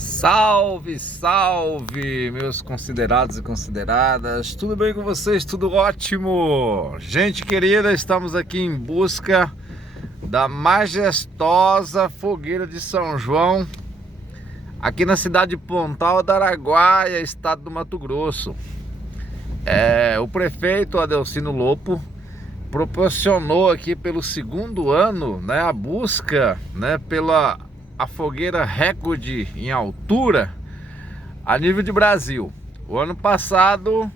Salve, salve, meus considerados e consideradas, tudo bem com vocês? Tudo ótimo? Gente querida, estamos aqui em busca da majestosa fogueira de São João, aqui na cidade de Pontal do Araguaia, estado do Mato Grosso. O prefeito Adelcino Lopo proporcionou aqui pelo segundo ano, né, a busca, né, pela a fogueira recorde em altura a nível de Brasil. O ano passado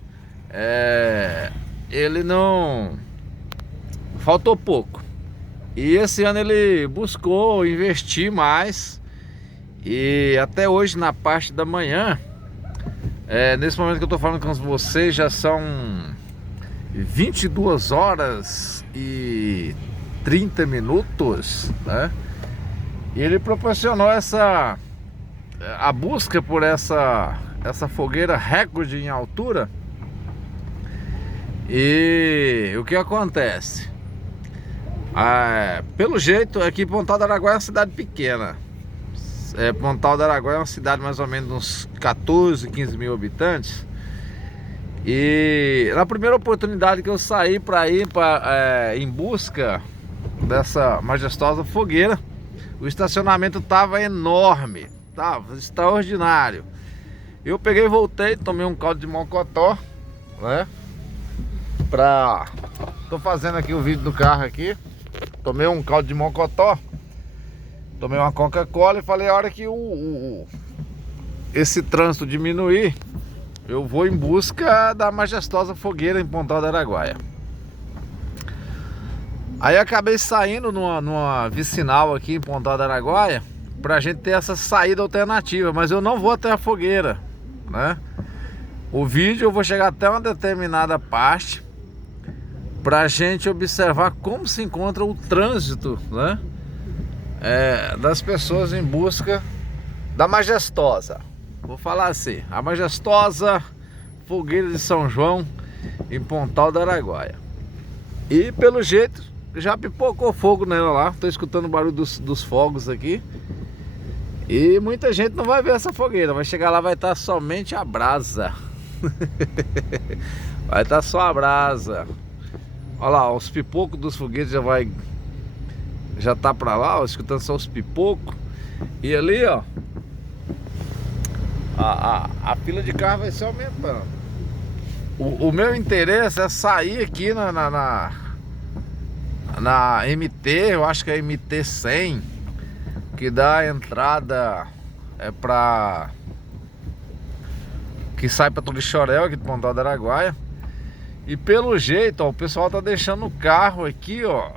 ele não faltou pouco, e esse ano ele buscou investir mais, e até hoje na parte da manhã, nesse momento que eu tô falando com vocês, já são 22 horas e 30 minutos, né? E ele proporcionou a busca por essa fogueira recorde em altura. E o que acontece? Pelo jeito, aqui Pontal do Araguaia é uma cidade pequena. Pontal do Araguaia é uma cidade mais ou menos uns 14, 15 mil habitantes. E na primeira oportunidade que eu saí para ir em busca dessa majestosa fogueira, o estacionamento tava enorme, tava extraordinário. Eu peguei e voltei, tomei um caldo de mocotó, né? Tô fazendo aqui o vídeo do carro aqui. Tomei um caldo de mocotó, tomei uma Coca-Cola e falei: a hora que esse trânsito diminuir, eu vou em busca da majestosa fogueira em Pontal do Araguaia. Aí acabei saindo numa vicinal aqui em Pontal do Araguaia pra gente ter essa saída alternativa, mas eu não vou até a fogueira, né? O vídeo eu vou chegar até uma determinada parte pra gente observar como se encontra o trânsito, né? Das pessoas em busca da majestosa, vou falar assim, a majestosa fogueira de São João em Pontal do Araguaia. E pelo jeito já pipocou fogo nela lá. Tô escutando o barulho dos fogos aqui. E muita gente não vai ver essa fogueira. Vai chegar lá, vai estar somente a brasa. Vai estar só a brasa. Olha lá, os pipocos dos foguetes já tá pra lá, ó, escutando só os pipocos. E ali, ó, a fila de carro vai se aumentando. O meu interesse é sair aqui na MT, eu acho que é MT 100, que dá a entrada que sai para Torixoréu, aqui de Pontal do Araguaia. E pelo jeito, ó, o pessoal tá deixando o carro aqui, ó,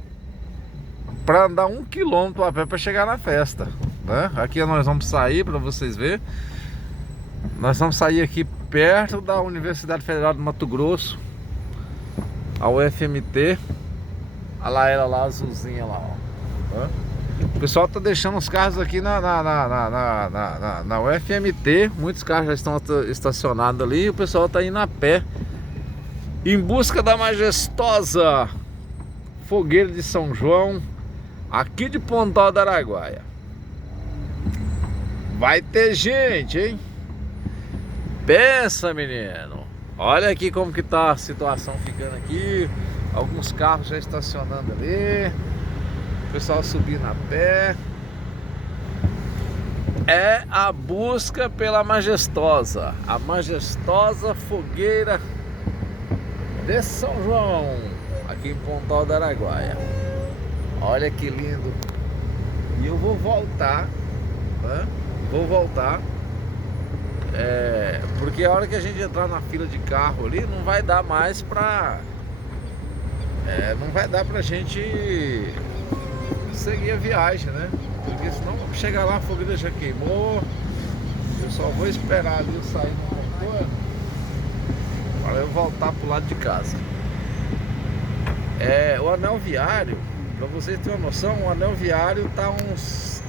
para andar 1 quilômetro a pé para chegar na festa, né? Aqui nós vamos sair, para vocês verem. Nós vamos sair aqui perto da Universidade Federal do Mato Grosso, a UFMT. Olha lá ela lá, azulzinha lá, ó. O pessoal tá deixando os carros aqui na UFMT. Muitos carros já estão estacionados ali, e o pessoal tá indo a pé em busca da majestosa fogueira de São João aqui de Pontal do Araguaia. Vai ter gente, hein? Pensa, menino. Olha aqui como que tá a situação ficando aqui. Alguns carros já estacionando ali, o pessoal subindo a pé. É a busca pela majestosa, a majestosa fogueira de São João, aqui em Pontal do Araguaia. Olha que lindo. E eu vou voltar, né? Vou voltar, porque a hora que a gente entrar na fila de carro ali, não vai dar mais pra... não vai dar pra gente seguir a viagem, né? Porque senão chegar lá, a fogueira já queimou. Eu só vou esperar ali eu sair no motor para eu voltar pro lado de casa. O anel viário, pra vocês terem uma noção, o anel viário tá uns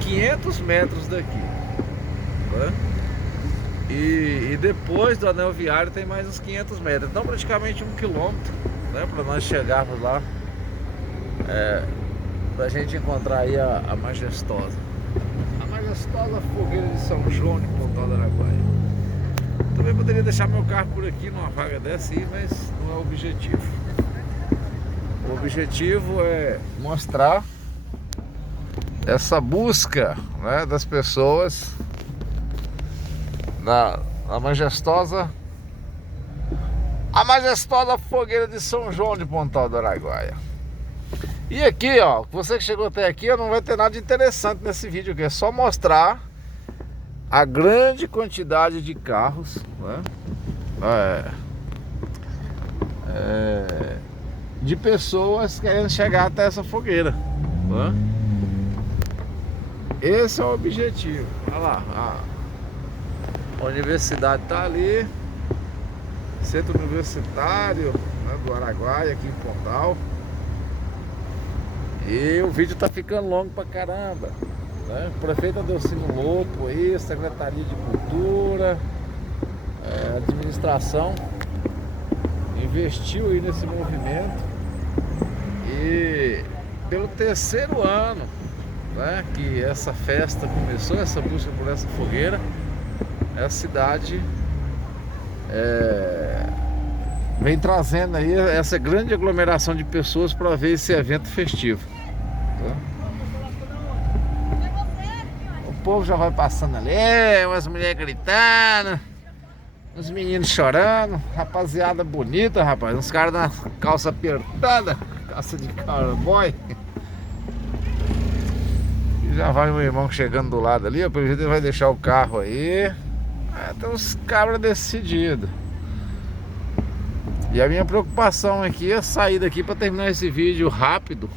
500 metros daqui, né? E depois do anel viário tem mais uns 500 metros. Então praticamente 1 quilômetro, né, para nós chegarmos lá, pra gente encontrar aí a majestosa. A majestosa fogueira de São João de Pontal do Araguaia. Também poderia deixar meu carro por aqui numa vaga dessa aí, mas não é o objetivo. O objetivo é mostrar essa busca, né, das pessoas na majestosa fogueira de São João de Pontal do Araguaia. E aqui, ó, você que chegou até aqui, não vai ter nada de interessante nesse vídeo aqui, é só mostrar a grande quantidade de carros, né, de pessoas querendo chegar até essa fogueira, né? Esse é o objetivo. Olha lá, a universidade tá ali, centro universitário, né, do Araguaia, aqui em Pontal. E o vídeo tá ficando longo pra caramba, né? O prefeito Adelcino Lopo aí, Secretaria de Cultura, administração investiu aí nesse movimento. E pelo terceiro ano, né, que essa festa começou, essa busca por essa fogueira, a cidade vem trazendo aí essa grande aglomeração de pessoas para ver esse evento festivo, tá? O povo já vai passando ali, umas mulheres gritando, uns meninos chorando, rapaziada bonita, rapaz, uns caras na calça apertada, calça de cowboy. E já vai meu irmão chegando do lado ali, ó, pelo jeito ele vai deixar o carro aí. Tem uns cabras decididos. E a minha preocupação aqui é sair daqui para terminar esse vídeo rápido,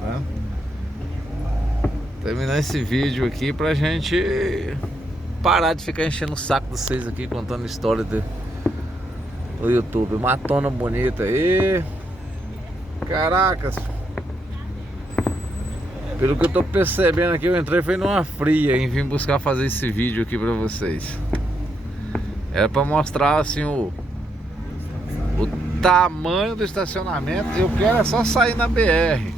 né? Terminar esse vídeo aqui pra gente parar de ficar enchendo o saco de vocês aqui contando história do YouTube. Matona bonita aí. Caracas. Pelo que eu tô percebendo aqui, eu entrei foi numa fria em vir buscar fazer esse vídeo aqui pra vocês. Era pra mostrar assim o tamanho do estacionamento. Eu quero é só sair na BR.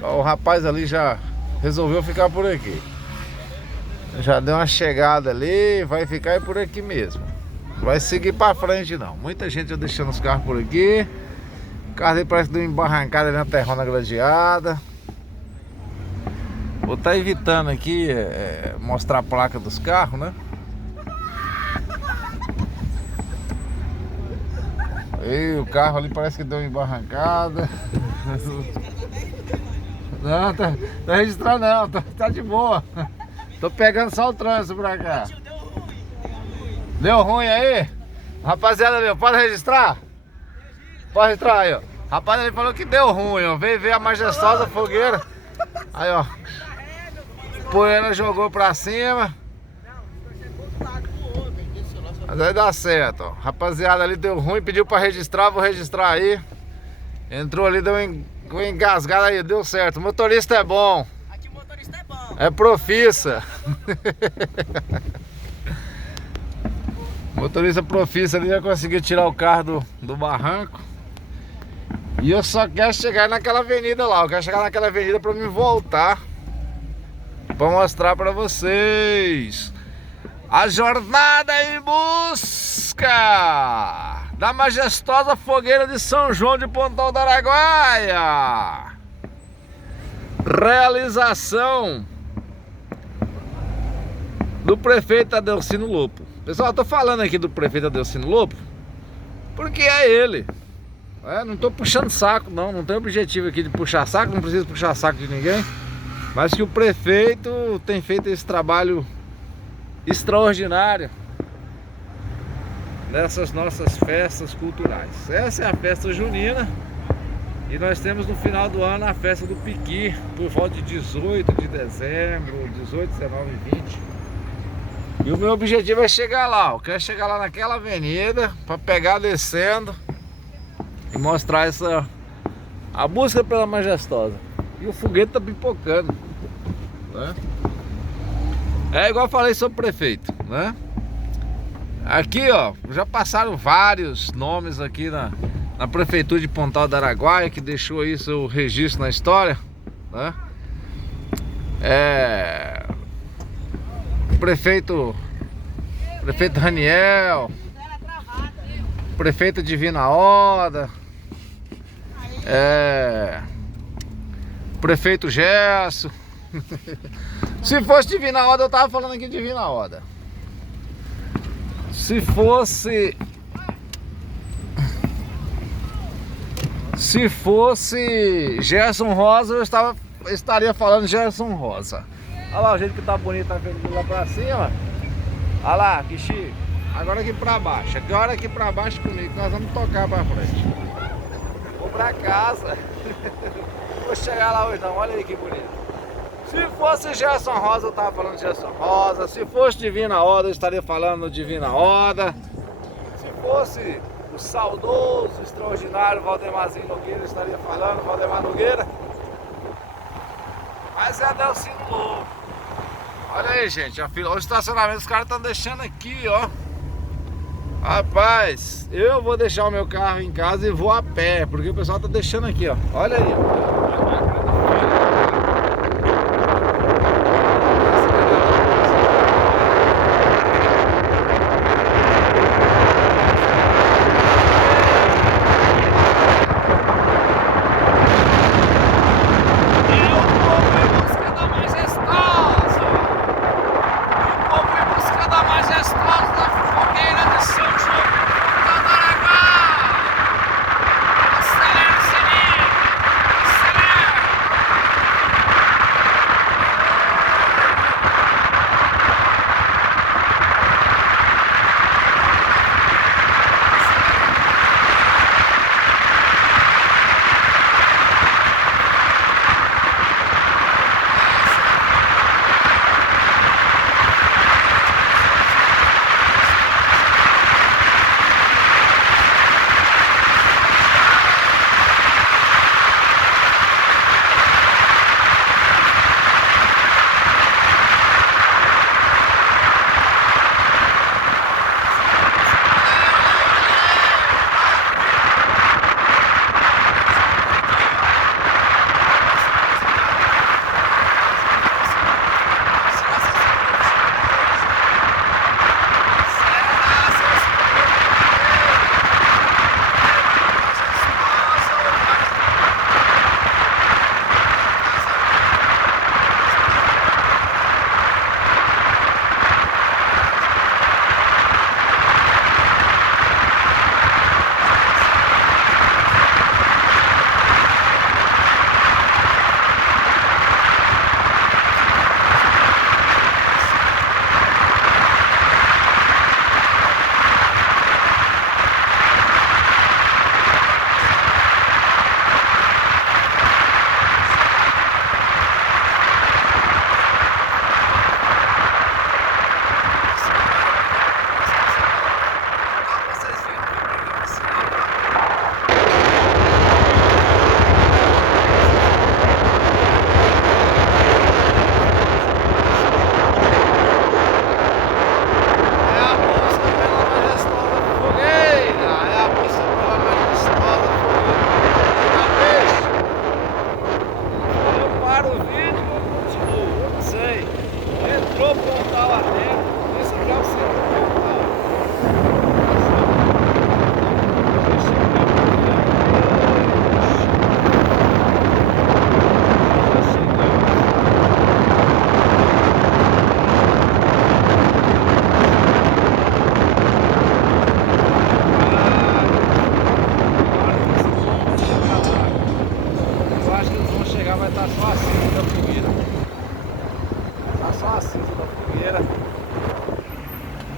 O rapaz ali já resolveu ficar por aqui. Já deu uma chegada ali, vai ficar por aqui mesmo. Não vai seguir pra frente não. Muita gente já deixando os carros por aqui. O carro dele parece que deu uma embarrancada ali na terrona gradeada. Vou estar evitando aqui mostrar a placa dos carros, né? E o carro ali parece que deu uma embarrancada. Não, tá registrado não, tá de boa. Tô pegando só o trânsito pra cá. Deu ruim aí? Rapaziada ali, pode registrar? Pode registrar aí, ó. Rapaz, ele falou que deu ruim, ó. Veio ver a majestosa fogueira. Aí, ó. Poeira jogou pra cima. Mas vai dar certo, ó. Rapaziada ali deu ruim, pediu pra registrar, vou registrar aí. Entrou ali, deu uma engasgada aí, deu certo. O motorista é bom. Aqui o motorista é bom. É profissa. Motorista profissa ali já conseguiu tirar o carro do barranco. E eu só quero chegar naquela avenida lá. Eu quero chegar naquela avenida pra me voltar, pra mostrar pra vocês a jornada em busca da majestosa fogueira de São João de Pontal do Araguaia. Realização do prefeito Adelcino Lopo. Pessoal, eu tô falando aqui do prefeito Adelcino Lopo porque é ele. Não tô puxando saco, não tem objetivo aqui de puxar saco, não preciso puxar saco de ninguém. Mas que o prefeito tem feito esse trabalho extraordinário nessas nossas festas culturais. Essa é a festa junina e nós temos no final do ano a festa do Piqui, por volta de 18 de dezembro, 18, 19 e 20. E o meu objetivo é chegar lá, eu quero chegar lá naquela avenida para pegar descendo e mostrar a busca pela majestosa. E o foguete tá pipocando, né? É igual eu falei sobre o prefeito, né? Aqui, ó, já passaram vários nomes aqui na prefeitura de Pontal do Araguaia, que deixou aí seu registro na história, né? Prefeito Raniel, prefeito Divina Oda, prefeito Gerson. Se fosse Divina Oda, eu tava falando aqui de Divina Oda. Se fosse Gerson Rosa, eu estaria falando Gerson Rosa. Olha lá o jeito que tá bonito, tá vendo lá pra cima. Olha lá, que chique. Agora aqui pra baixo. Agora aqui pra baixo comigo, nós vamos tocar pra frente. Vou pra casa. Vou chegar lá hoje não, olha aí que bonito. Se fosse Gerson Rosa, eu tava falando Gerson Rosa. Se fosse Divina Oda, eu estaria falando Divina Oda. Se fosse o saudoso, extraordinário Valdemarzinho Nogueira, eu estaria falando Valdemar Nogueira. Mas é Delcino Lobo. Olha aí, gente, o estacionamento os caras estão deixando aqui, ó. Rapaz, eu vou deixar o meu carro em casa e vou a pé, porque o pessoal tá deixando aqui, ó. Olha aí, ó.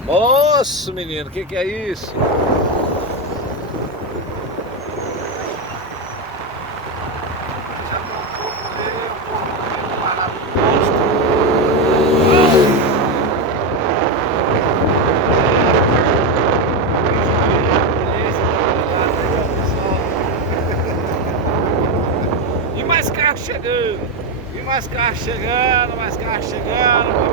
Nossa, menino, o que é isso? E mais carro chegando, e mais carro chegando, mais carro chegando,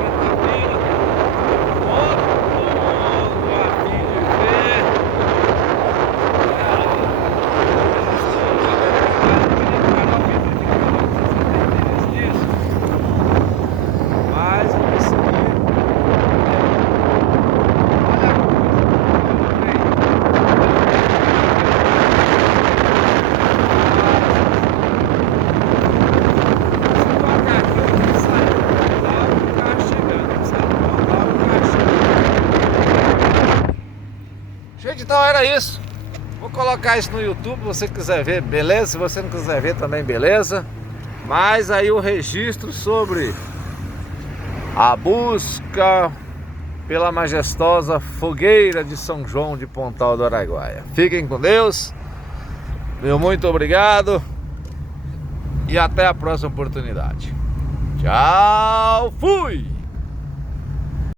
era isso. Vou colocar isso no YouTube, se você quiser ver, beleza? Se você não quiser ver também, beleza? Mas aí o registro sobre a busca pela majestosa fogueira de São João de Pontal do Araguaia. Fiquem com Deus. Meu muito obrigado. E até a próxima oportunidade. Tchau, fui!